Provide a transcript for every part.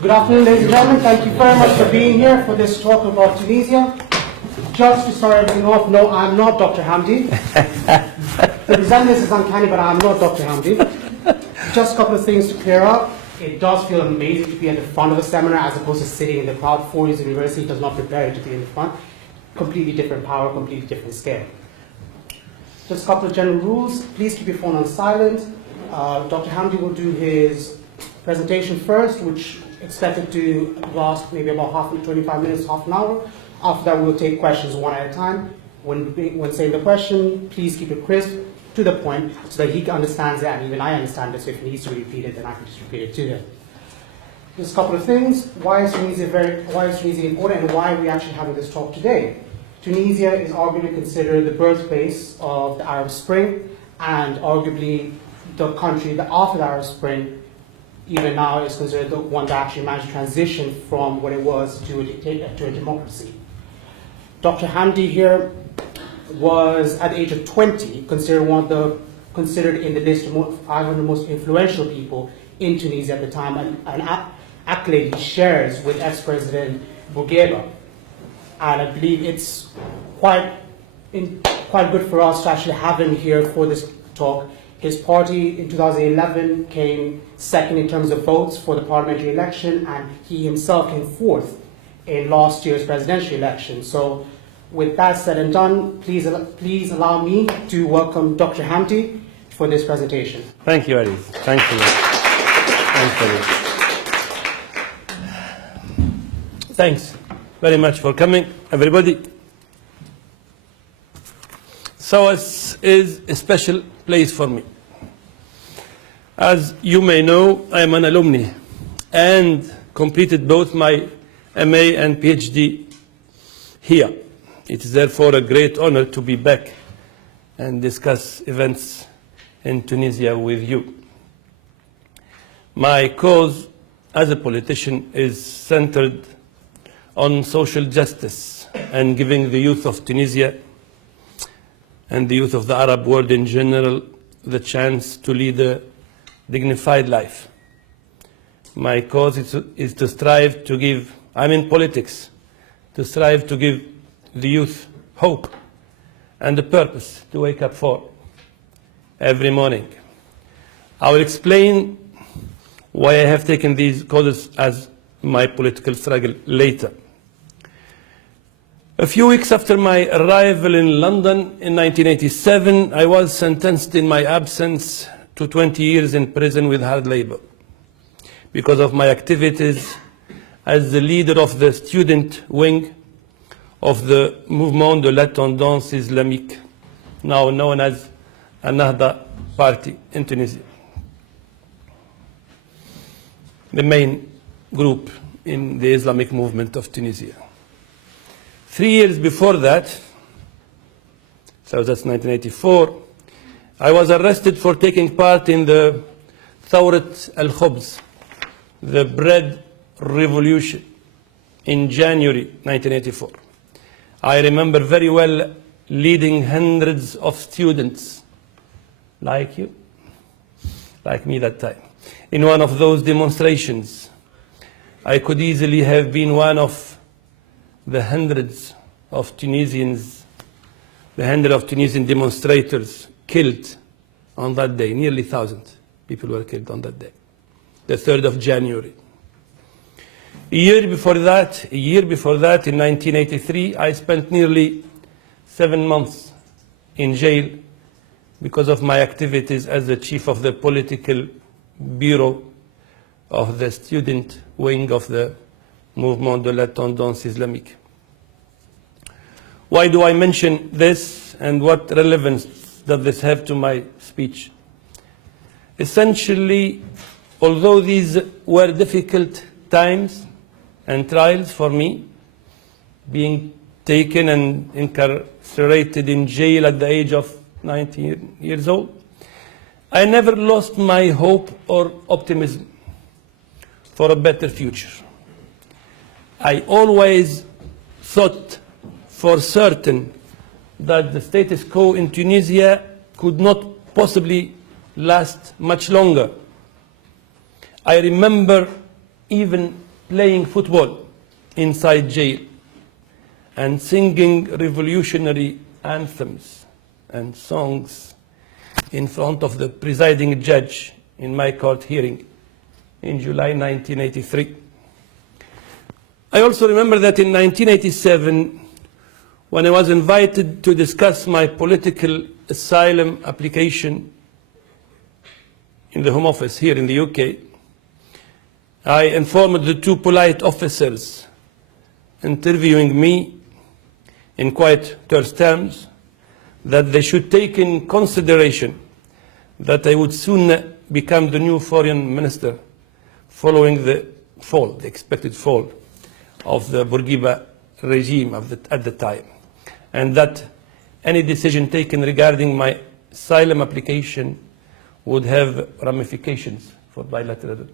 Good afternoon, ladies and gentlemen. Thank you very much for being here for this talk about Tunisia. Just to start everything off, no, I'm not Dr. Hamdi. The resemblance is uncanny, but I'm not Dr. Hamdi. Just a couple of things to clear up. It does feel amazing to be at the front of a seminar as opposed to sitting in the crowd. 4 years of university does not prepare you to be in the front. Completely different power, completely different scale. Just a couple of general rules. Please keep your phone on silent. Dr. Hamdi will do his presentation first, which expected to last maybe about 25 minutes, half an hour. After that, we'll take questions one at a time. When saying the question, please keep it crisp, to the point, so that he understands it, and even I understand it, so if he needs to repeat it, then I can just repeat it to him. Just a couple of things. Why is Tunisia important, and why are we actually having this talk today? Tunisia is arguably considered the birthplace of the Arab Spring, and arguably the country that after the Arab Spring, even now, is considered the one that actually managed to transition from what it was to a democracy. Dr. Hamdi here was, at the age of 20, considered in the list of 500 most influential people in Tunisia at the time, an accolade he shares with ex-President Bourguiba. And I believe it's quite good for us to actually have him here for this talk. His party in 2011 came second in terms of votes for the parliamentary election, and he himself came fourth in last year's presidential election. So with that said and done, please allow me to welcome Dr. Hamdi for this presentation. Thank you, Ali. Thank you. Thanks very much for coming, everybody. SOAS is a special place for me. As you may know, I am an alumni and completed both my MA and PhD here. It is therefore a great honor to be back and discuss events in Tunisia with you. My cause as a politician is centered on social justice and giving the youth of Tunisia and the youth of the Arab world in general the chance to lead a dignified life. My cause is to strive to give, I'm in politics, to strive to give the youth hope and a purpose to wake up for every morning. I will explain why I have taken these causes as my political struggle later. A few weeks after my arrival in London in 1987, I was sentenced in my absence to 20 years in prison with hard labor because of my activities as the leader of the student wing of the Mouvement de la Tendance Islamique, now known as Ennahda Party in Tunisia, the main group in the Islamic movement of Tunisia. 3 years before that, so that's 1984, I was arrested for taking part in the Thawrat al-Khubz, the bread revolution, in January 1984. I remember very well leading hundreds of students like you, like me that time, in one of those demonstrations. I could easily have been one of the hundreds of Tunisians, the hundred of Tunisian demonstrators killed on that day. Nearly 1,000 people were killed on that day, the 3rd of January. A year before that, in 1983, I spent nearly 7 months in jail because of my activities as the chief of the political bureau of the student wing of the Mouvement de la Tendance Islamique. Why do I mention this, and what relevance does this have to my speech? Essentially, although these were difficult times, and trials for me, being taken and incarcerated in jail at the age of 19 years old, I never lost my hope or optimism for a better future. I always thought for certain that the status quo in Tunisia could not possibly last much longer. I remember even playing football inside jail and singing revolutionary anthems and songs in front of the presiding judge in my court hearing in July 1983. I also remember that in 1987, when I was invited to discuss my political asylum application in the Home Office here in the UK, I informed the two polite officers interviewing me in quite terse terms that they should take in consideration that I would soon become the new foreign minister following the fall, the expected fall of the Bourguiba regime at the time, and that any decision taken regarding my asylum application would have ramifications for bilateral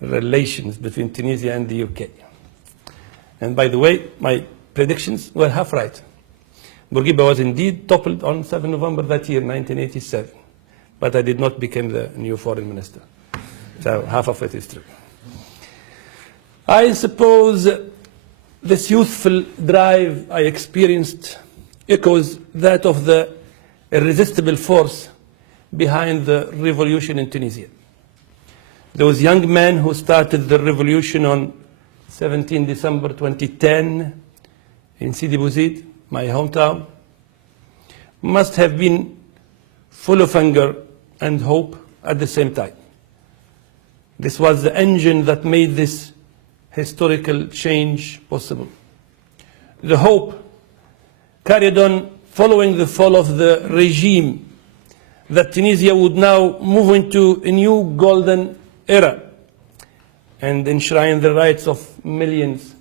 relations between Tunisia and the UK. And by the way, my predictions were half right. Bourguiba was indeed toppled on 7 November that year, 1987, but I did not become the new foreign minister. So half of it is true. I suppose this youthful drive I experienced echoes that of the irresistible force behind the revolution in Tunisia. Those young men who started the revolution on 17 December 2010 in Sidi Bouzid, my hometown, must have been full of anger and hope at the same time. This was the engine that made this historical change possible. The hope carried on following the fall of the regime that Tunisia would now move into a new golden era and enshrine the rights of millions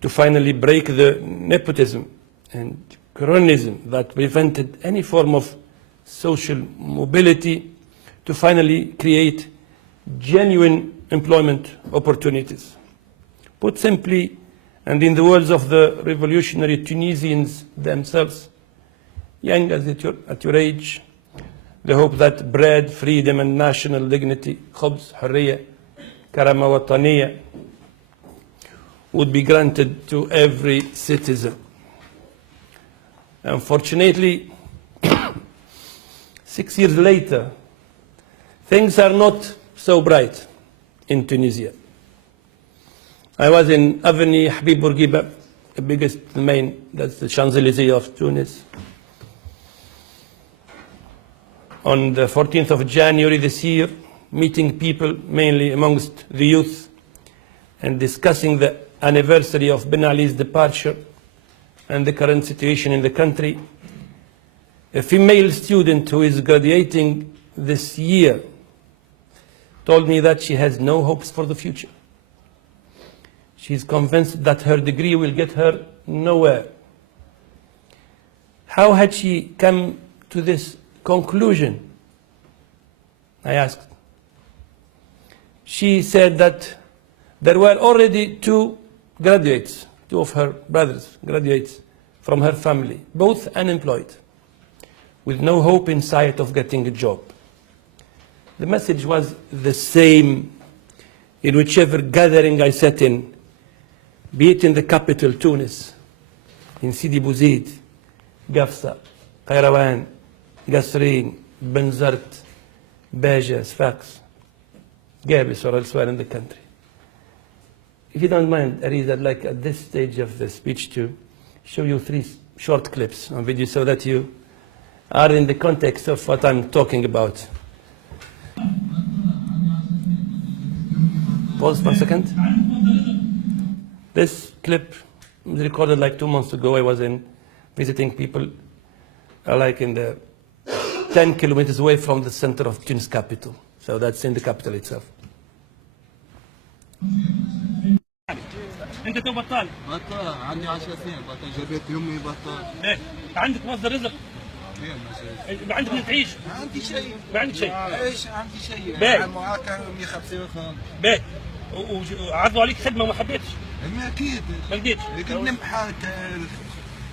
to finally break the nepotism and cronyism that prevented any form of social mobility, to finally create genuine employment opportunities. Put simply, and in the words of the revolutionary Tunisians themselves, young as at your age, the hope that bread, freedom and national dignity, khubz, hurriya, karama wataniya, would be granted to every citizen. Unfortunately, 6 years later, things are not so bright in Tunisia. I was in Avenue Habib Bourguiba, the biggest, the main, that's the Champs-Élysées of Tunis, on the 14th of January this year, meeting people, mainly amongst the youth, and discussing the anniversary of Ben Ali's departure and the current situation in the country. A female student who is graduating this year told me that she has no hopes for the future. She's convinced that her degree will get her nowhere. How had she come to this conclusion? I asked. She said that there were already two graduates, two of her brothers, graduates from her family, both unemployed, with no hope in sight of getting a job. The message was the same in whichever gathering I sat in, be it in the capital, Tunis, in Sidi Bouzid, Gafsa, Qayrawan, Gasrin, Benzart, Beja, Sfax, Gabis, or elsewhere in the country. If you don't mind, Ariz, I'd like at this stage of the speech to show you 3 short clips on video so that you are in the context of what I'm talking about. Pause 1 second. This clip was recorded like 2 months ago. I was visiting people like in the 10 kilometers away from the center of Tunis capital. So that's in the capital itself. انت تو بطال؟ بطال عندي 10 سنين بطال، جابت يمي بطال. ليه؟ عندك مصدر رزق؟ ما عندك من تعيش؟ ما عندي شيء. ما عندك شيء؟ ايش عندي شيء؟ باهي. معاك 150 خام. باهي. وعرضوا عليك خدمه وما حبيتش؟ ما اكيد. ما لقيتش؟ لكن نمحات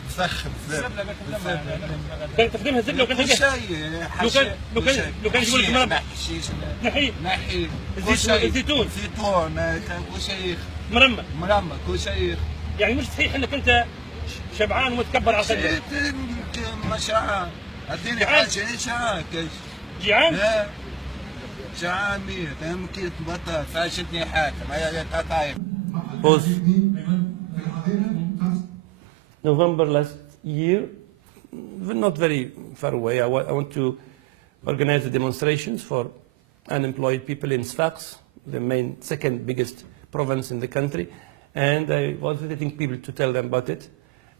مسخن كانت تخدمها زبله وكان كل تلقاها؟ شيء. لو كان يقول لك مربى نحي نحي الزيتون كل شيء مرمى كل شيء. يعني مش صحيح انك انت شبعان ومتكبر على خدمه. مش شعان اديني حاجه شعان جيعان؟ لا شعان 100 فهم كيف بطل فاشتني حاكم هي قطايف. Pause. November last year, not very far away, I want to organize the demonstrations for unemployed people in Sfax, the second biggest province in the country, and I was visiting people to tell them about it,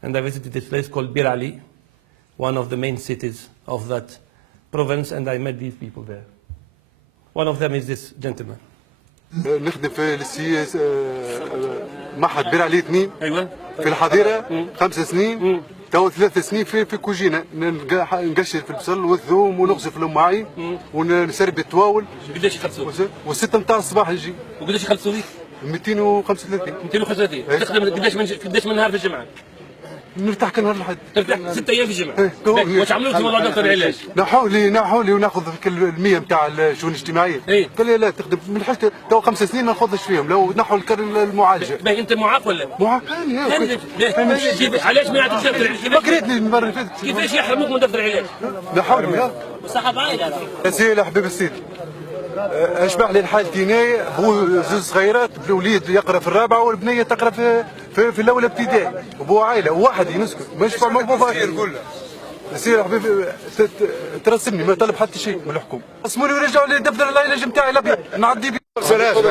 and I visited this place called Bir Ali, one of the main cities of that province, and I met these people there. One of them is this gentleman. نخدم في السياس معهد بير علي 2 ايوه في الحظيره 5 سنين تو 3 سنين في كوجينه نقشر في البصل والثوم ونغزف المعاين ونسرب التواول. قداش يخلصوك؟ و6 نتاع الصباح نجي. وقداش يخلصوا فيك؟ 235. 235 تخدم قداش من نهار في الجمعه؟ نرتاح كنهار الحد. ترتاح 6 ايام في الجمعه. واش عملوا في موضوع دكتور العلاج؟ نحاولي وناخذ المية نتاع الشؤون الاجتماعيه. قال لي لا تخدم من حاجه تو 5 سنين ما ناخذش فيهم لو نحو المعالجه. باهي انت معاق ولا؟ معاق علاش ما يعطيش دفتر العلاج؟ قريتني المره اللي فاتت. كيفاش يحرموك من دفتر العلاج؟ نحاول بصحة ضايعة يا سيدي حبيب السيدي. اشبح لي الحالتي هنا بو زوج صغيرات الوليد يقرا في الرابعه والبنيه تقرا في الاولى ابتدائي وبو عائله وواحد ينسكت ما يشبع ما بو كلها. يا سيدي حبيبي ترسمني ما طلب حتى شيء من الحكومه. رسموا لي ورجعوا لي دفتر العلاج نتاعي الابيض نعدي بيه.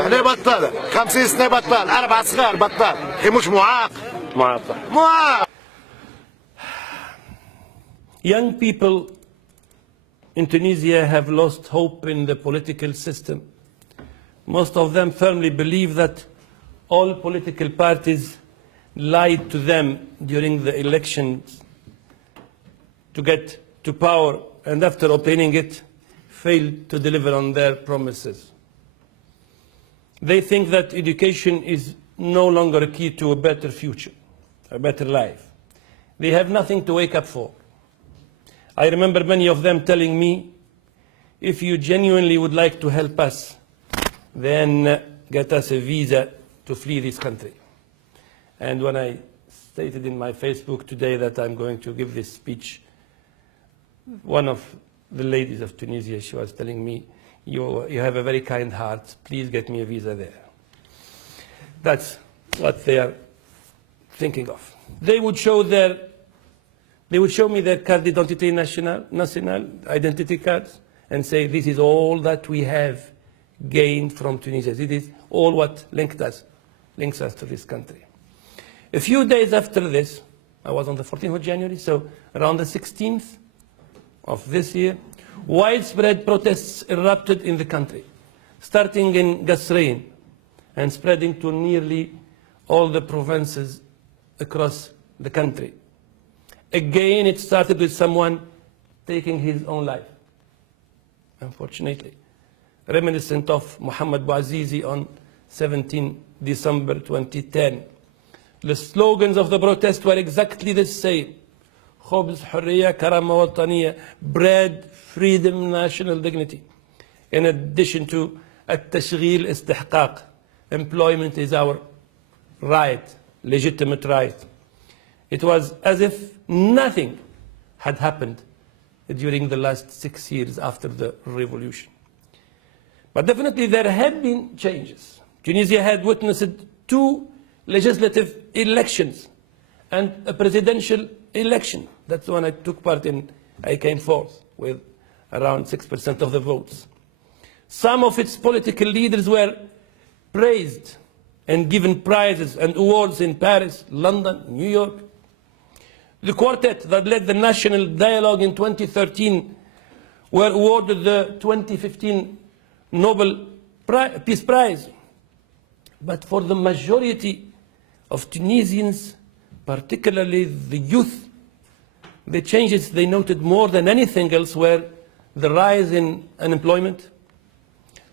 احنا بطال 50 سنه بطال 4 صغار بطال اخي مش معاق. Young people in Tunisia have lost hope in the political system. Most of them firmly believe that all political parties lied to them during the elections to get to power and after obtaining it, failed to deliver on their promises. They think that education is no longer a key to a better future, a better life. They have nothing to wake up for. I remember many of them telling me, if you genuinely would like to help us, then get us a visa to flee this country. And when I stated in my Facebook today that I'm going to give this speech, one of the ladies of Tunisia, she was telling me, you have a very kind heart, please get me a visa there. That's what they are thinking of. They would show me their carte d'identité national identity cards and say, this is all that we have gained from Tunisia. This is all what links us to this country. A few days after this, I was on the 14th of January, so around the 16th of this year, widespread protests erupted in the country, starting in Gasrain and spreading to nearly all the provinces across the country. Again, it started with someone taking his own life, unfortunately, reminiscent of Muhammad Bouazizi on 17 December 2010. The slogans of the protest were exactly the same. خبز حرية كرامة وطنية, bread, freedom, national dignity. In addition to التشغيل استحقاق, employment is our right, legitimate right. It was as if nothing had happened during the last 6 years after the revolution. But definitely there have been changes. Tunisia had witnessed 2 legislative elections and a presidential election. That's when I took part in. I came fourth with around 6% of the votes. Some of its political leaders were praised and given prizes and awards in Paris, London, New York. The quartet that led the national dialogue in 2013 were awarded the 2015 Nobel Peace Prize. But for the majority of Tunisians, particularly the youth, the changes they noted more than anything else were the rise in unemployment,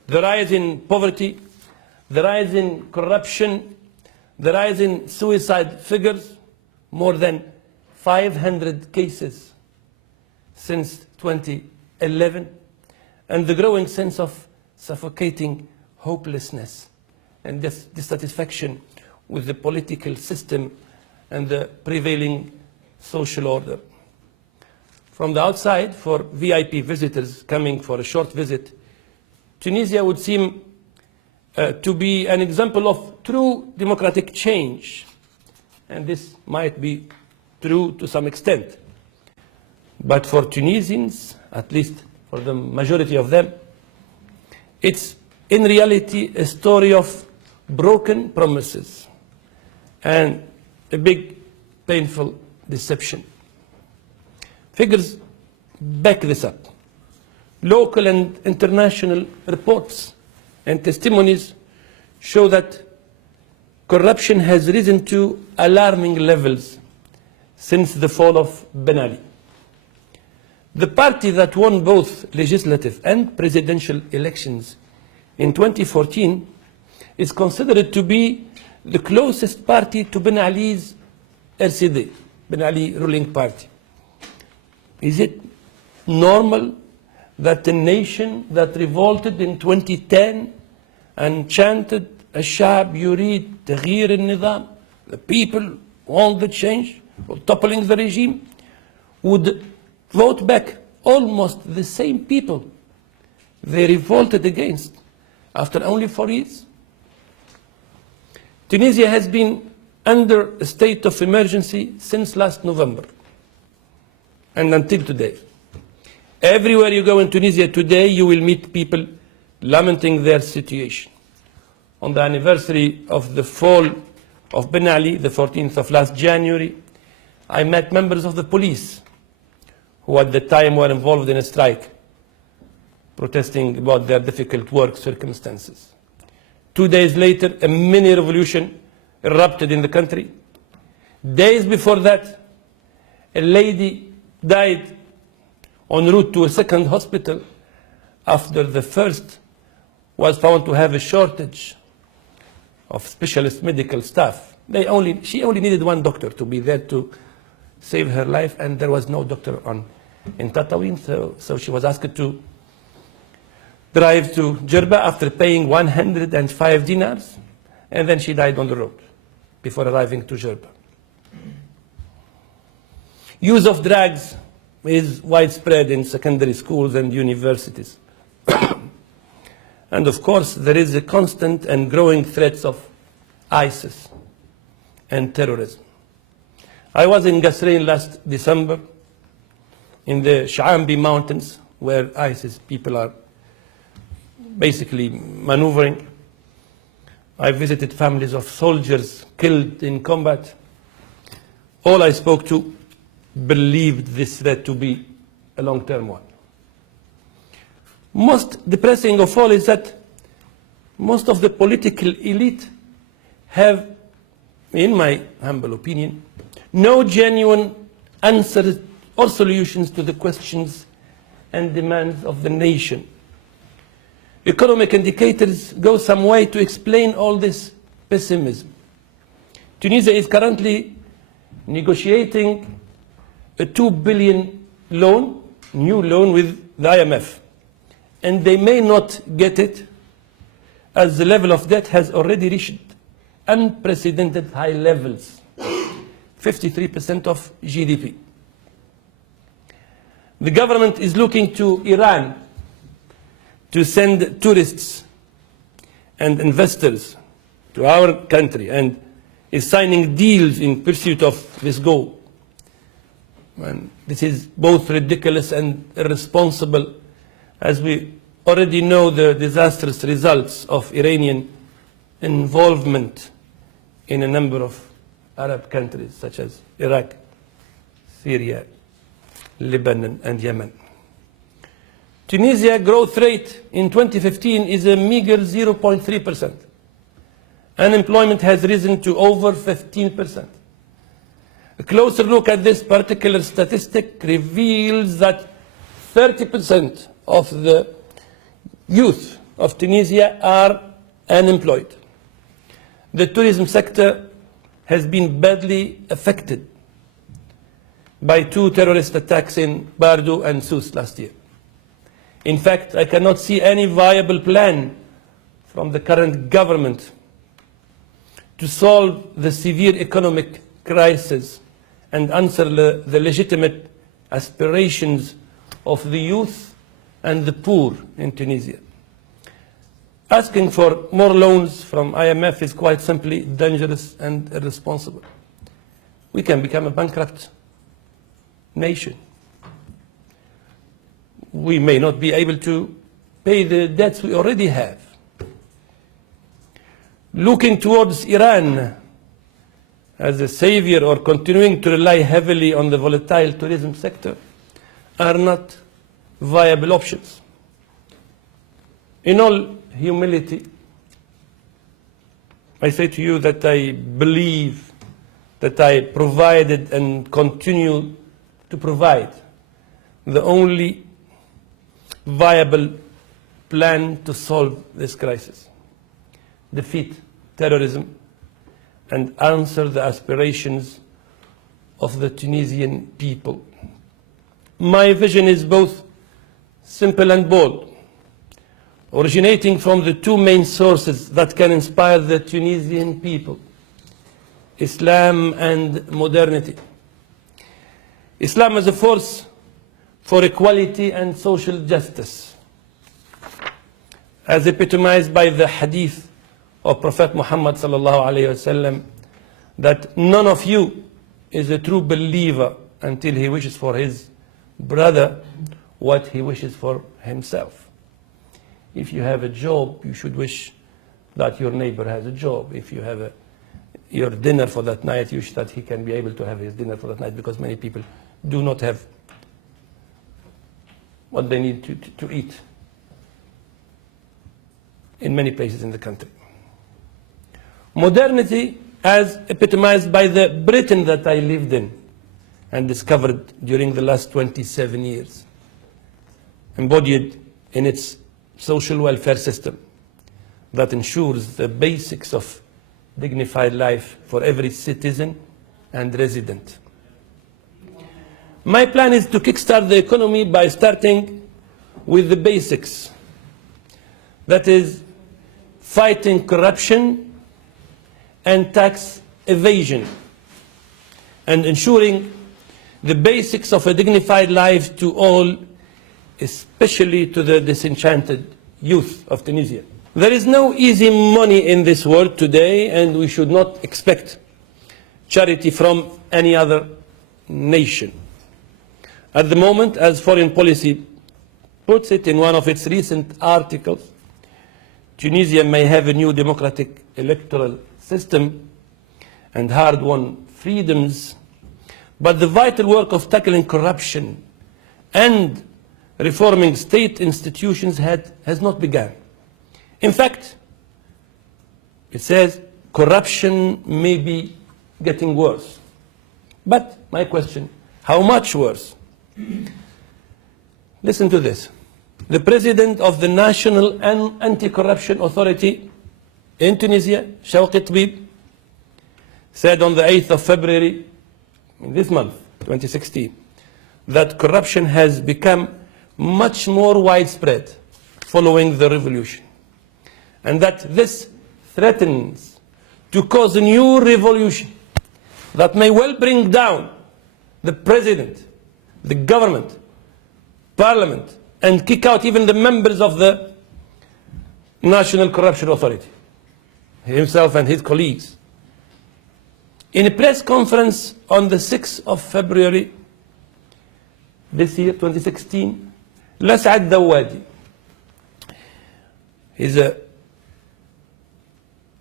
the rise in poverty, the rise in corruption, the rise in suicide figures, more than 500 cases since 2011, and the growing sense of suffocating hopelessness and dissatisfaction with the political system and the prevailing social order. From the outside, for VIP visitors coming for a short visit, Tunisia would seem to be an example of true democratic change, and this might be true to some extent. But for Tunisians, at least for the majority of them, it's in reality a story of broken promises and a big, painful deception. Figures back this up. Local and international reports and testimonies show that corruption has risen to alarming levels since the fall of Ben Ali. The party that won both legislative and presidential elections in 2014 is considered to be the closest party to Ben Ali's RCD, Ben Ali ruling party. Is it normal that a nation that revolted in 2010 and chanted الشعب يريد تغيير النظام, the people want the change, or toppling the regime, would vote back almost the same people they revolted against after only 4 years? Tunisia has been under a state of emergency since last November and until today. Everywhere you go in Tunisia today, you will meet people lamenting their situation. On the anniversary of the fall of Ben Ali, the 14th of last January, I met members of the police who at the time were involved in a strike, protesting about their difficult work circumstances. 2 days later, a mini revolution erupted in the country. Days before that, a lady died en route to a second hospital after the first was found to have a shortage of specialist medical staff. She only needed one doctor to be there to save her life, and there was no doctor in Tatawin, so she was asked to drive to Jerba after paying 105 dinars, and then she died on the road before arriving to Jerba. Use of drugs is widespread in secondary schools and universities. And of course, there is a constant and growing threats of ISIS and terrorism. I was in Gasrain last December in the Shaambi mountains, where ISIS people are basically maneuvering. I visited families of soldiers killed in combat. All I spoke to believed this threat to be a long-term one. Most depressing of all is that most of the political elite have, in my humble opinion, no genuine answers or solutions to the questions and demands of the nation. Economic indicators go some way to explain all this pessimism. Tunisia is currently negotiating a 2 billion loan, new loan with the IMF. And they may not get it, as the level of debt has already reached unprecedented high levels, 53% of GDP. The government is looking to Iran to send tourists and investors to our country and is signing deals in pursuit of this goal. And this is both ridiculous and irresponsible, as we already know the disastrous results of Iranian involvement in a number of Arab countries such as Iraq, Syria, Lebanon, and Yemen. Tunisia growth rate in 2015 is a meager 0.3%. Unemployment has risen to over 15%. A closer look at this particular statistic reveals that 30% of the youth of Tunisia are unemployed. The tourism sector has been badly affected by 2 terrorist attacks in Bardo and Sousse last year. In fact, I cannot see any viable plan from the current government to solve the severe economic crisis and answer the legitimate aspirations of the youth and the poor in Tunisia. Asking for more loans from IMF is quite simply dangerous and irresponsible. We can become a bankrupt nation. We may not be able to pay the debts we already have. Looking towards Iran as a savior or continuing to rely heavily on the volatile tourism sector are not viable options. In all humility, I say to you that I believe that I provided and continue to provide the only viable plan to solve this crisis. Defeat terrorism and answer the aspirations of the Tunisian people. My vision is both simple and bold, originating from the 2 main sources that can inspire the Tunisian people: Islam and modernity. Islam as a force for equality and social justice, as epitomized by the hadith of Prophet Muhammad sallallahu alayhi wasallam, that none of you is a true believer until he wishes for his brother what he wishes for himself. If you have a job, you should wish that your neighbor has a job. If you have your dinner for that night, you wish that he can be able to have his dinner for that night, because many people do not have what they need to eat in many places in the country. Modernity, as epitomized by the Britain that I lived in and discovered during the last 27 years, embodied in its social welfare system that ensures the basics of dignified life for every citizen and resident. My plan is to kickstart the economy by starting with the basics. That is, fighting corruption and tax evasion, and ensuring the basics of a dignified life to all, especially to the disenchanted youth of Tunisia. There is no easy money in this world today, and we should not expect charity from any other nation. At the moment, as Foreign Policy puts it in one of its recent articles, Tunisia may have a new democratic electoral system and hard-won freedoms, but the vital work of tackling corruption and reforming state institutions has not begun. In fact, it says corruption may be getting worse. But my question, how much worse? Listen to this. The president of the National Anti-Corruption Authority in Tunisia, Shawqi Tabib, said on the 8th of February, in this month, 2016, that corruption has become much more widespread following the revolution, and that this threatens to cause a new revolution that may well bring down the president, the government, parliament, and kick out even the members of the National Corruption Authority, himself and his colleagues. In a press conference on the 6th of February this year, 2016, Las'ad Dawadi, he's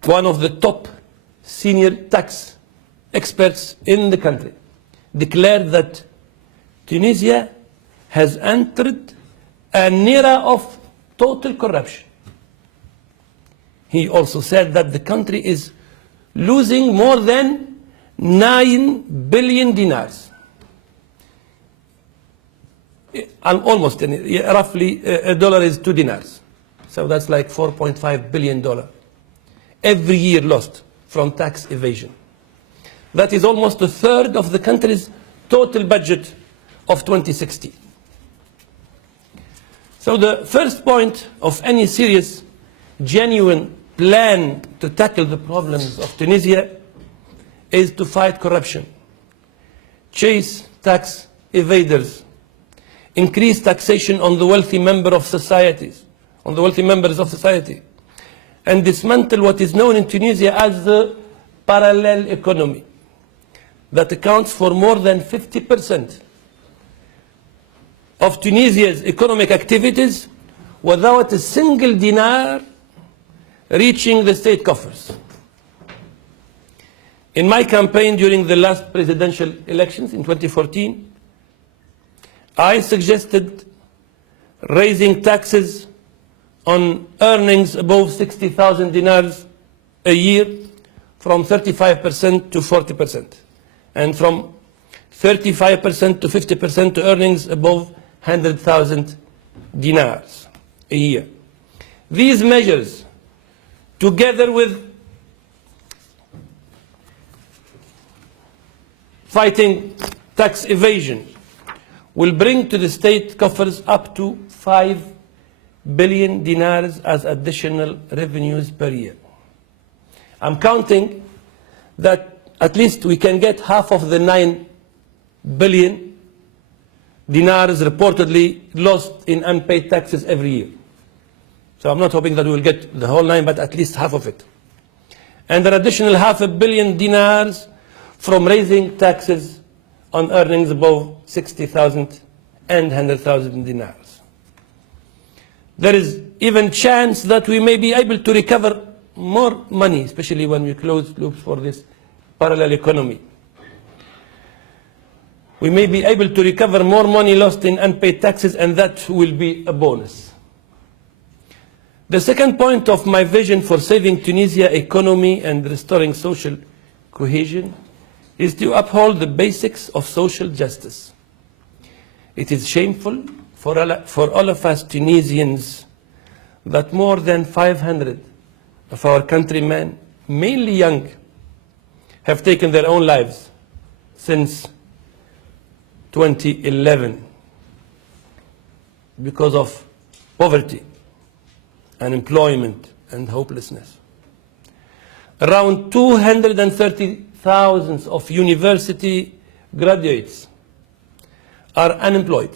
one of the top senior tax experts in the country, declared that Tunisia has entered an era of total corruption. he also said that the country is losing more than 9 billion dinars. Almost, roughly, a dollar is 2 dinars. So that's like $4.5 billion every year lost from tax evasion. That is almost a third of the country's total budget of 2016. So the first point of any serious, genuine plan to tackle the problems of Tunisia is to fight corruption, chase tax evaders, increase taxation on the wealthy members of society, and dismantle what is known in Tunisia as the parallel economy that accounts for more than 50% of Tunisia's economic activities without a single dinar reaching the state coffers. In my campaign during the last presidential elections in 2014, I suggested raising taxes on earnings above 60,000 dinars a year from 35% to 40%, and from 35% to 50% to earnings above 100,000 dinars a year. These measures, together with fighting tax evasion, will bring to the state coffers up to 5 billion dinars as additional revenues per year. I'm counting that at least we can get half of the 9 billion dinars reportedly lost in unpaid taxes every year. So I'm not hoping that we'll get the whole 9, but at least half of it. And an additional $500 million dinars from raising taxes on earnings above 60,000 and 100,000 dinars. There is even chance that we may be able to recover more money, especially when we close loops for this parallel economy. We may be able to recover more money lost in unpaid taxes, and that will be a bonus. The second point of my vision for saving Tunisia's economy and restoring social cohesion is to uphold the basics of social justice. It is shameful for all of us Tunisians that more than 500 of our countrymen, mainly young, have taken their own lives since 2011 because of poverty, unemployment, and hopelessness. Around 230,000 of university graduates are unemployed,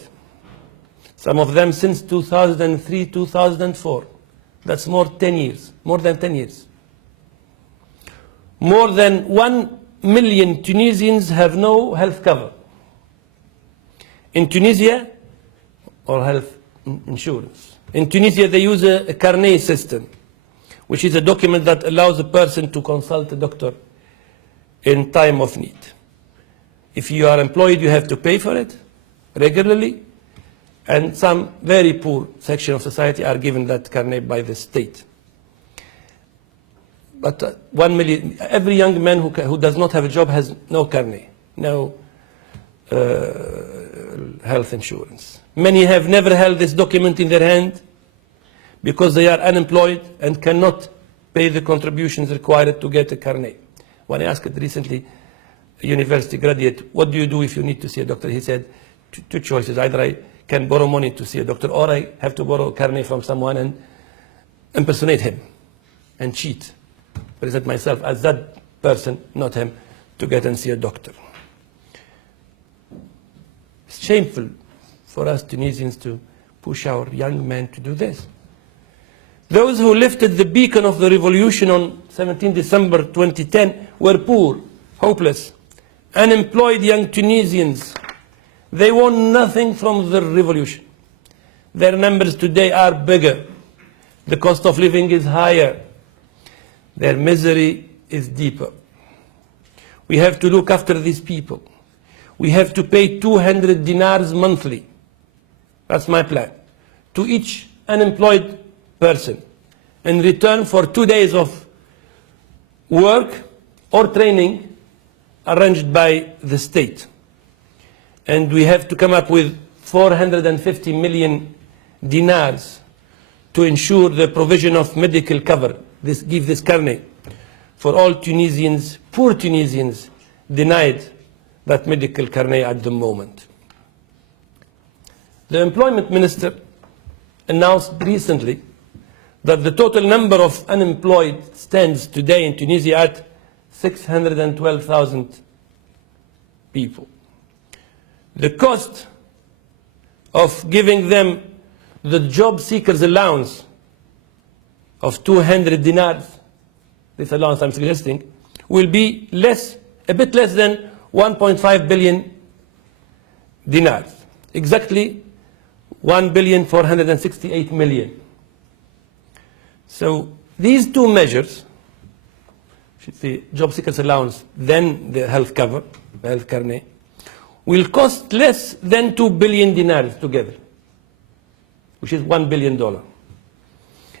some of them since 2003, 2004. That's more than 10 years. More than 1 million Tunisians have no health cover in Tunisia, or health insurance. In Tunisia, they use a carnet system, which is a document that allows a person to consult a doctor in time of need. If you are employed, you have to pay for it regularly, and some very poor section of society are given that carnet by the state. But 1 million, every young man who does not have a job has no carnet, no health insurance. Many have never held this document in their hand because they are unemployed and cannot pay the contributions required to get a carnet. When I asked recently a university graduate, what do you do if you need to see a doctor? He said, two choices. Either I can borrow money to see a doctor, or I have to borrow a carnet from someone and impersonate him and cheat, present myself as that person, not him, to get and see a doctor. It's shameful for us Tunisians to push our young men to do this. Those who lifted the beacon of the revolution on 17 December 2010 were poor, hopeless, unemployed young Tunisians. They won nothing from the revolution. Their numbers today are bigger. The cost of living is higher. Their misery is deeper. We have to look after these people. We have to pay 200 dinars monthly. That's my plan. To each unemployed person, in return for 2 days of work or training arranged by the state. And we have to come up with 450 million dinars to ensure the provision of medical cover, give this carnet, for all Tunisians, poor Tunisians, denied that medical carnet at the moment. The employment minister announced recently that the total number of unemployed stands today in Tunisia at 612,000 people. The cost of giving them the job seekers allowance of 200 dinars, this allowance I'm suggesting, will be a bit less than 1.5 billion dinars, exactly 1,468 million. So these two measures, the job seekers allowance, then the health cover, the health carnet, will cost less than 2 billion dinars together, which is $1 billion,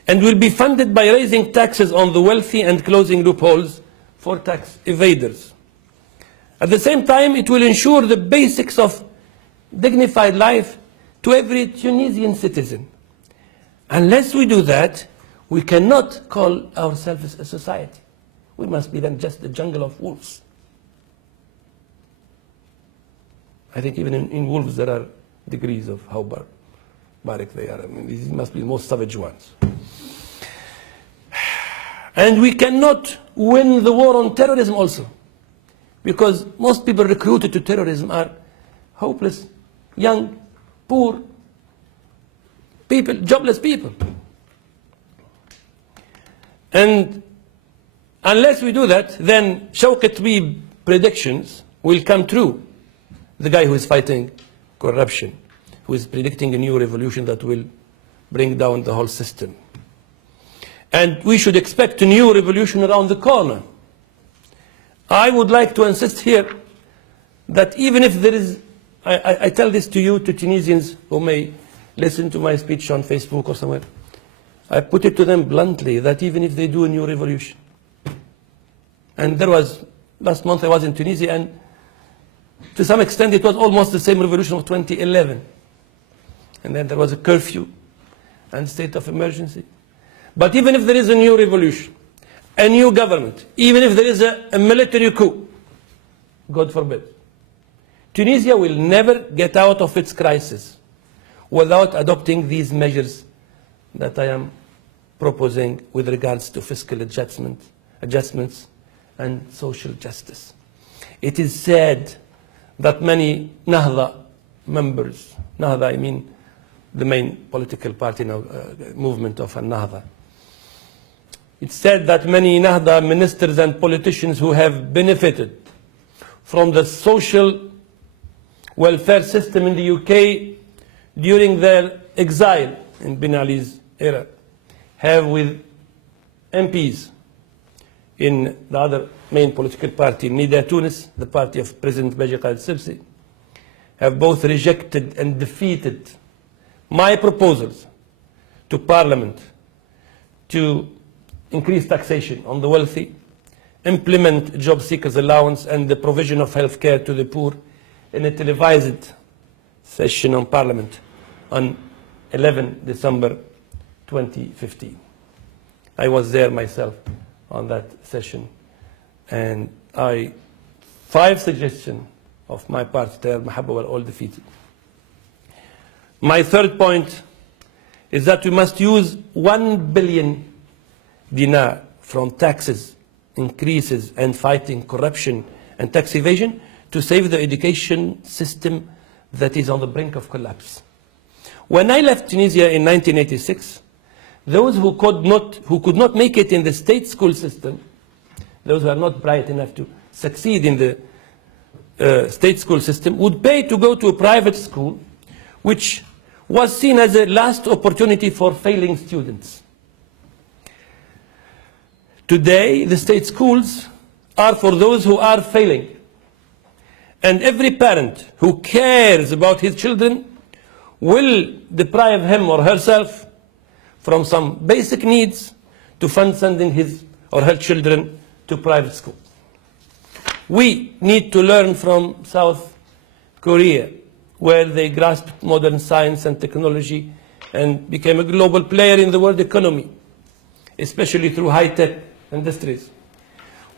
and will be funded by raising taxes on the wealthy and closing loopholes for tax evaders. At the same time, it will ensure the basics of dignified life to every Tunisian citizen. Unless we do that, we cannot call ourselves a society. We must be then just the jungle of wolves. I think even in wolves there are degrees of how barbaric they are. I mean, these must be the most savage ones. And we cannot win the war on terrorism also, because most people recruited to terrorism are hopeless, young, poor people, jobless people. And unless we do that, then Shawkat Tweeb predictions will come true. The guy who is fighting corruption, who is predicting a new revolution that will bring down the whole system. And we should expect a new revolution around the corner. I would like to insist here that even if there is, I tell this to you, to Tunisians who may listen to my speech on Facebook or somewhere, I put it to them bluntly that even if they do a new revolution, and there was, last month I was in Tunisia, and to some extent it was almost the same revolution of 2011. And then there was a curfew and state of emergency. But even if there is a new revolution, a new government, even if there is a military coup, God forbid, Tunisia will never get out of its crisis without adopting these measures that I am proposing with regards to fiscal adjustments and social justice. It is said that many Nahda members, Nahda I mean the main political party now, movement of Nahda, it's said that many Nahda ministers and politicians who have benefited from the social welfare system in the UK during their exile in Ben Ali's era have, with MPs in the other main political party, Nida Tunis, the party of President Beji Qaid Sibsi, have both rejected and defeated my proposals to Parliament to increase taxation on the wealthy, implement job seekers allowance and the provision of health care to the poor in a televised session on Parliament on 11 December 2015. I was there myself on that session, and 5 suggestions of my party, Tayar, محبة, were all defeated. My third point is that we must use 1 billion dinar from taxes increases and fighting corruption and tax evasion to save the education system that is on the brink of collapse. When I left Tunisia in 1986, those who could not make it in the state school system, those who are not bright enough to succeed in the state school system, would pay to go to a private school, which was seen as a last opportunity for failing students. Today, the state schools are for those who are failing. And every parent who cares about his children will deprive him or herself from some basic needs to fund sending his or her children to private school. We need to learn from South Korea, where they grasped modern science and technology and became a global player in the world economy, especially through high-tech industries.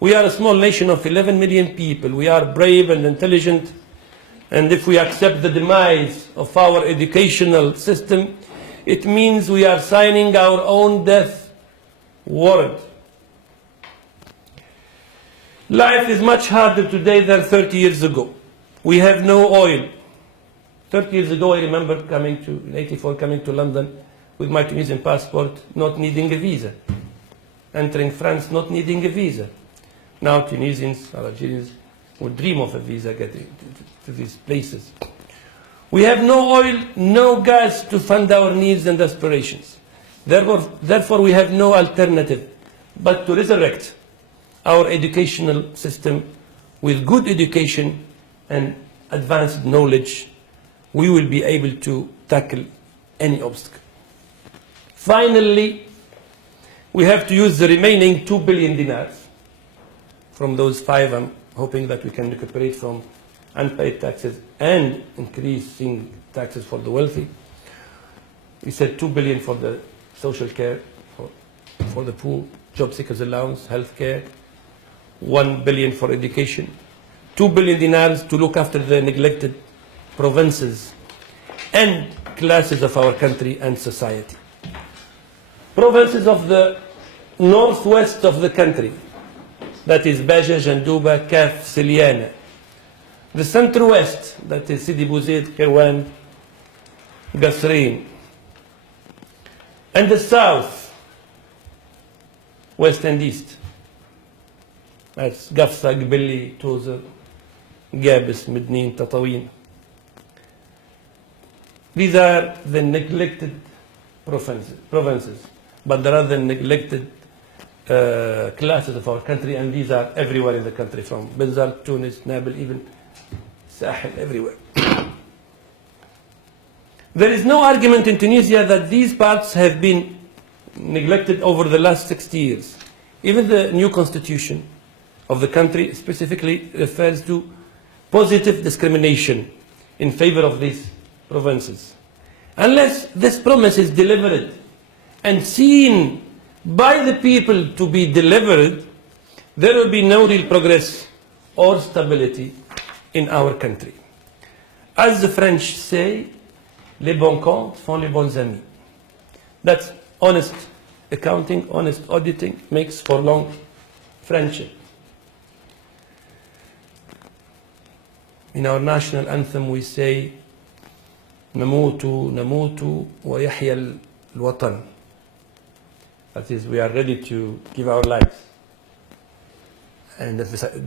We are a small nation of 11 million people. We are brave and intelligent, and if we accept the demise of our educational system, it means we are signing our own death warrant. Life is much harder today than 30 years ago. We have no oil. 30 years ago, I remember in '84, coming to London with my Tunisian passport, not needing a visa. Entering France, not needing a visa. Now Tunisians or Algerians would dream of a visa getting to these places. We have no oil, no gas to fund our needs and aspirations. Therefore, we have no alternative but to resurrect our educational system with good education and advanced knowledge. We will be able to tackle any obstacle. Finally, we have to use the remaining 2 billion dinars. From those 5, I'm hoping that we can recuperate from unpaid taxes and increasing taxes for the wealthy. We said 2 billion for the social care, for the poor, job seekers allowance, health care, 1 billion for education, 2 billion dinars to look after the neglected provinces and classes of our country and society. Provinces of the northwest of the country, that is Baja, Janduba, Kaf, Siliana. The center-west, that is Sidi Bouzid, Kirwan, Gasreen. And the south, west and east. That's Gafsa, Gbili, Tozer, Gabis, Mednin, Tatawin. These are the neglected provinces, but there are the neglected classes of our country, and these are everywhere in the country, from Benzar, Tunis, Nabil, even Sahel, everywhere. There is no argument in Tunisia that these parts have been neglected over the last 60 years. Even the new constitution of the country specifically refers to positive discrimination in favor of these provinces. Unless this promise is delivered and seen by the people to be delivered, there will be no real progress or stability in our country. As the French say, les bons comptes font les bons amis. That's honest accounting, honest auditing makes for long friendship. In our national anthem we say, نموت نموت ويحيى الوطن. That is, we are ready to give our lives. And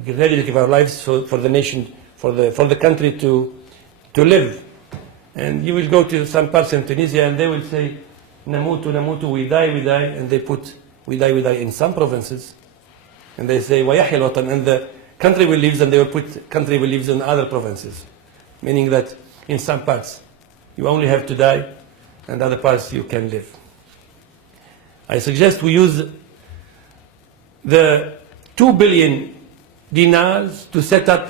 ready to give our lives for the nation, for the country to live. And you will go to some parts in Tunisia and they will say, Namutu, Namutu, we die, and they put, we die in some provinces. And they say, Wayahya al-Watan, and the country will live, and they will put country will live in other provinces. Meaning that in some parts, you only have to die, and other parts you can live. I suggest we use the 2 billion dinars to set up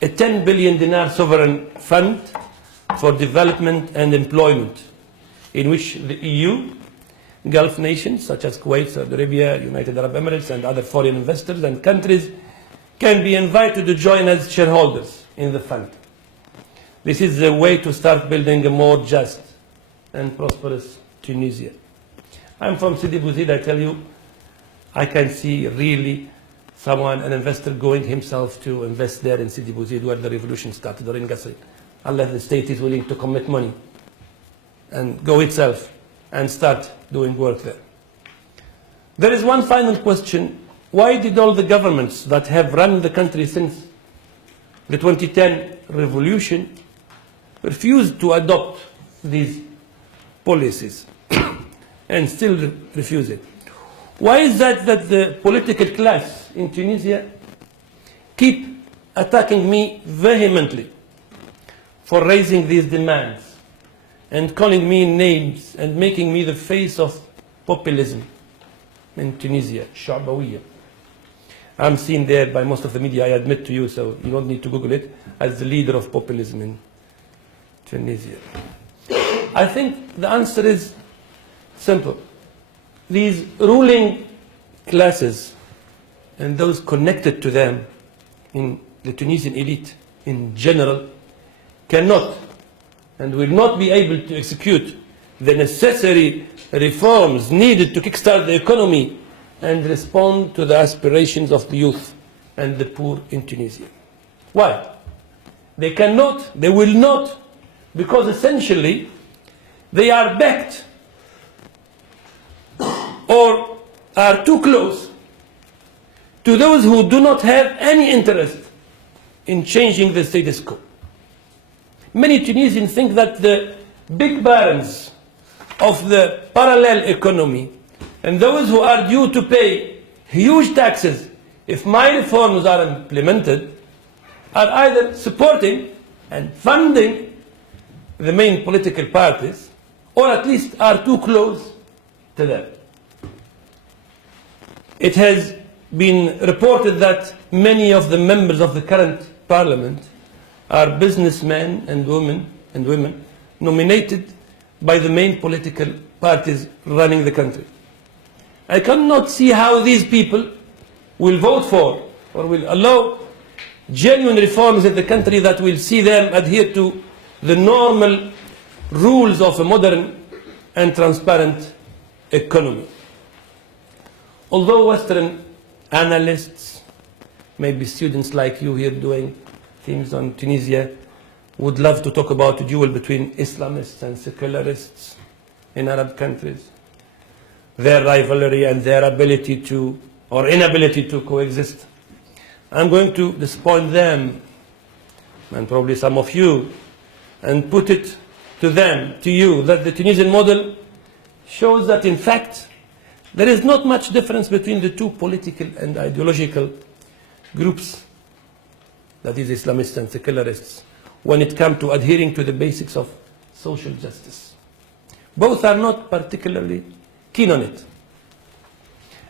a 10 billion dinar sovereign fund for development and employment, in which the EU, Gulf nations such as Kuwait, Saudi Arabia, United Arab Emirates, and other foreign investors and countries can be invited to join as shareholders in the fund. This is the way to start building a more just and prosperous Tunisia. I'm from Sidi Bouzid, I tell you, I can see really an investor going himself to invest there in Sidi Bouzid where the revolution started, or in Gasri, unless the state is willing to commit money and go itself and start doing work there. There is one final question. Why did all the governments that have run the country since the 2010 revolution refuse to adopt these policies and still refuse it? Why is that the political class in Tunisia keep attacking me vehemently for raising these demands and calling me names and making me the face of populism? in Tunisia, شعبوية. I'm seen there by most of the media, I admit to you, so you don't need to Google it, as the leader of populism in Tunisia. I think the answer is simple. These ruling classes and those connected to them in the Tunisian elite in general cannot and will not be able to execute the necessary reforms needed to kickstart the economy and respond to the aspirations of the youth and the poor in Tunisia. Why? They cannot, they will not, because essentially they are backed or are too close to those who do not have any interest in changing the status quo. Many Tunisians think that the big barons of the parallel economy and those who are due to pay huge taxes if my reforms are implemented are either supporting and funding the main political parties or at least are too close to them. It has been reported that many of the members of the current parliament are businessmen and women nominated by the main political parties running the country. I cannot see how these people will vote for or will allow genuine reforms in the country that will see them adhere to the normal rules of a modern and transparent economy. Although Western analysts, maybe students like you here doing things on Tunisia, would love to talk about a duel between Islamists and secularists in Arab countries, their rivalry and their ability to, or inability to coexist. I'm going to disappoint them, and probably some of you, and put it to them, to you, that the Tunisian model shows that in fact there is not much difference between the two political and ideological groups, that is Islamists and secularists, when it comes to adhering to the basics of social justice. Both are not particularly keen on it.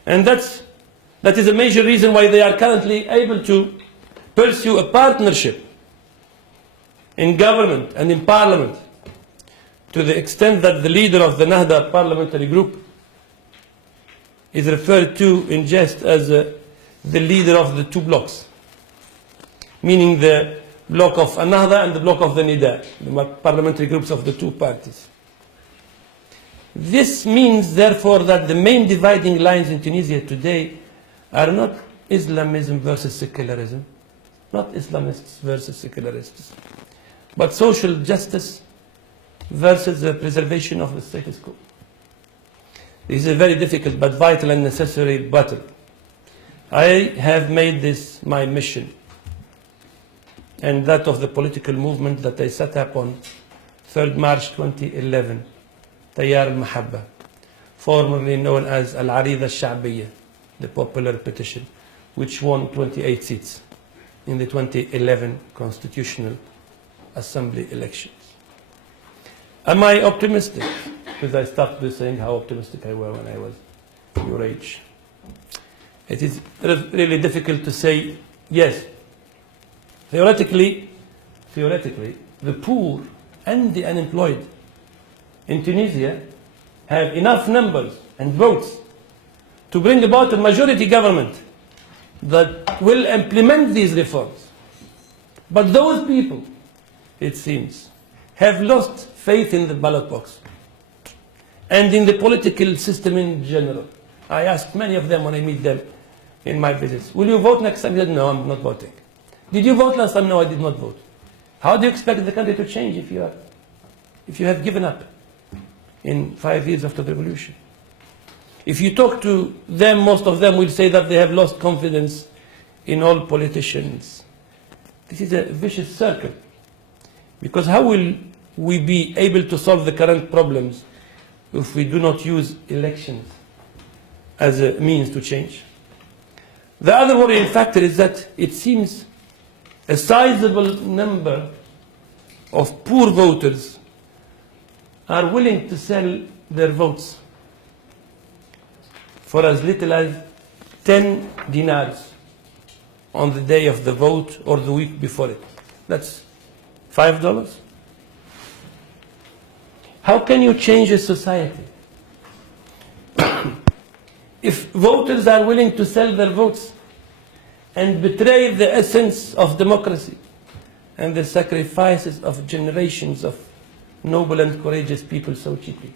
And that is a major reason why they are currently able to pursue a partnership in government and in parliament, to the extent that the leader of the Nahda parliamentary group is referred to in jest as the leader of the two blocks, meaning the bloc of Nahda and the bloc of the Nida, the parliamentary groups of the two parties. This means, therefore, that the main dividing lines in Tunisia today are not Islamism versus secularism, not Islamists versus secularists, but social justice versus the preservation of the status quo. This is a very difficult but vital and necessary battle. I have made this my mission and that of the political movement that I set up on 3rd March 2011, تيار المحبة, formerly known as العريضة الشعبية, the popular petition, which won 28 seats in the 2011 Constitutional Assembly elections. Am I optimistic? Because I started by saying how optimistic I was when I was your age. It is really difficult to say yes. Theoretically, the poor and the unemployed in Tunisia have enough numbers and votes to bring about a majority government that will implement these reforms. But those people, it seems, have lost faith in the ballot box and in the political system in general. I asked many of them when I meet them in my visits, will you vote next time? They said, no, I'm not voting. Did you vote last time? No, I did not vote. How do you expect the country to change if you have given up in 5 years after the revolution? If you talk to them, most of them will say that they have lost confidence in all politicians. This is a vicious circle. Because how will we be able to solve the current problems if we do not use elections as a means to change? The other worrying factor is that it seems a sizable number of poor voters are willing to sell their votes for as little as 10 dinars on the day of the vote or the week before it. That's $5. How can you change a society if voters are willing to sell their votes and betray the essence of democracy and the sacrifices of generations of noble and courageous people so cheaply?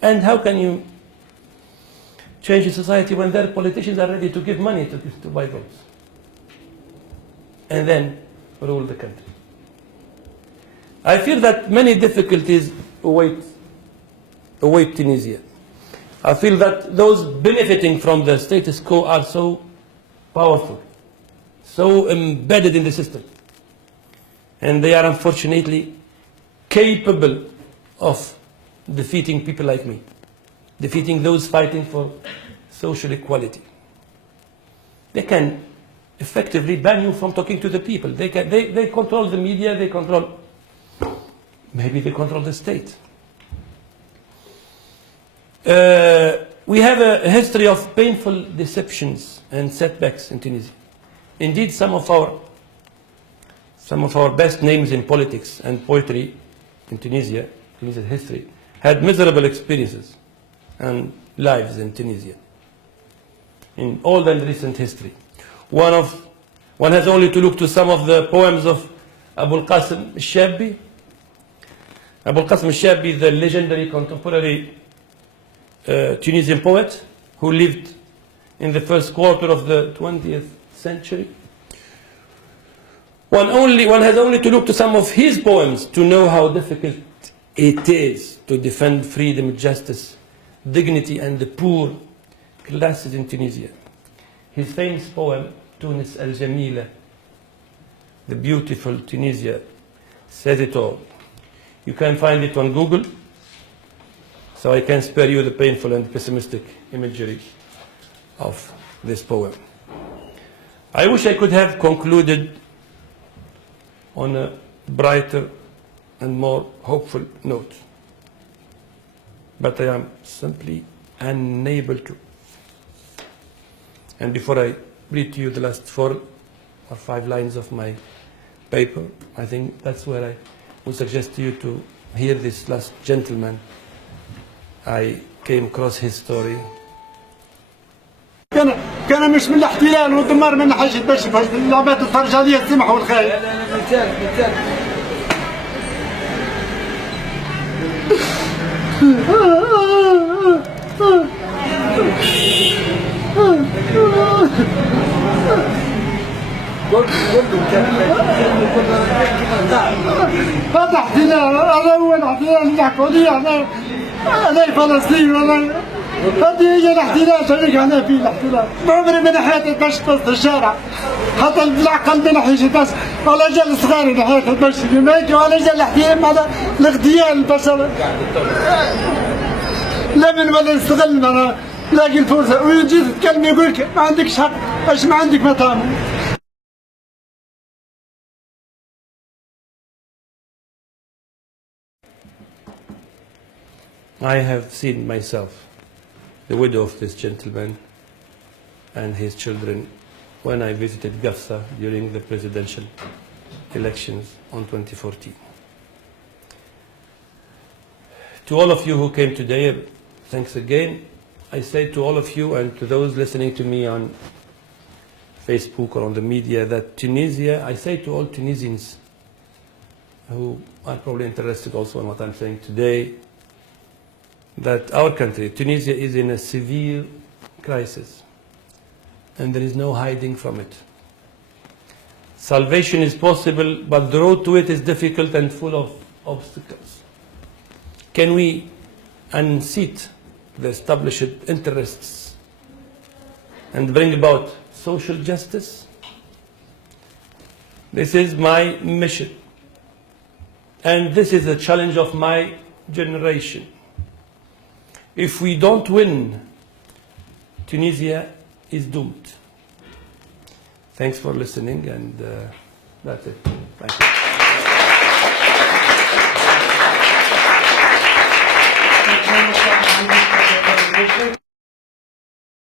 And how can you change a society when their politicians are ready to give money to buy votes and then rule the country? I feel that many difficulties await Tunisia. I feel that those benefiting from the status quo are so powerful, so embedded in the system, and they are unfortunately capable of defeating people like me, defeating those fighting for social equality. They can effectively ban you from talking to the people. They control the media, maybe they control the state. We have a history of painful deceptions and setbacks in Tunisia. Indeed, some of our best names in politics and poetry in Tunisia's history, had miserable experiences and lives in Tunisia in old and recent history. One has only to look to some of the poems of Abu al-Qasim al-Shabi. Abu al-Qasim al-Shabi, the legendary contemporary Tunisian poet who lived in the first quarter of the 20th century. One has only to look to some of his poems to know how difficult it is to defend freedom, justice, dignity, and the poor classes in Tunisia. His famous poem, Tunis al-Jamila, the beautiful Tunisia, says it all. You can find it on Google, so I can spare you the painful and pessimistic imagery of this poem. I wish I could have concluded on a brighter and more hopeful note, but I am simply unable to. And before I read to you the last 4 or 5 lines of my paper, I think that's where I would suggest to you to hear this last gentleman. I came across his story. كان مش من الاحتلال والدمار من حاجة باش اللعبات الفرجانية السمح والخير. هذا احتلال، هذا هو الاحتلال اللي يحكوا لي أنا فلسطين هذه هي الاحتلال شريك أنا فيه الاحتلال. بعمري من حياتي باش في الشارع، حتى العقل من حياتي بس ولا جال صغاري من حياتي باش ما يجي ولا جال الاحتلال هذا الاغتيال البشر. لا من ولا يستغل أنا لاقي الفرصة ويجي تتكلم يقول لك ما عندكش حق، ايش ما عندك ما تعمل. I have seen myself the widow of this gentleman and his children when I visited Gafsa during the presidential elections on 2014. To all of you who came today, thanks again. I say to all of you and to those listening to me on Facebook or on the media that Tunisia, I say to all Tunisians who are probably interested also in what I'm saying today, that our country, Tunisia, is in a severe crisis and there is no hiding from it. Salvation is possible, but the road to it is difficult and full of obstacles. Can we unseat the established interests and bring about social justice? This is my mission, and this is the challenge of my generation. If we don't win, Tunisia is doomed. Thanks for listening, and that's it. Thank you. Thank you very much, Dr. Hamdi, for the presentation. Thank you.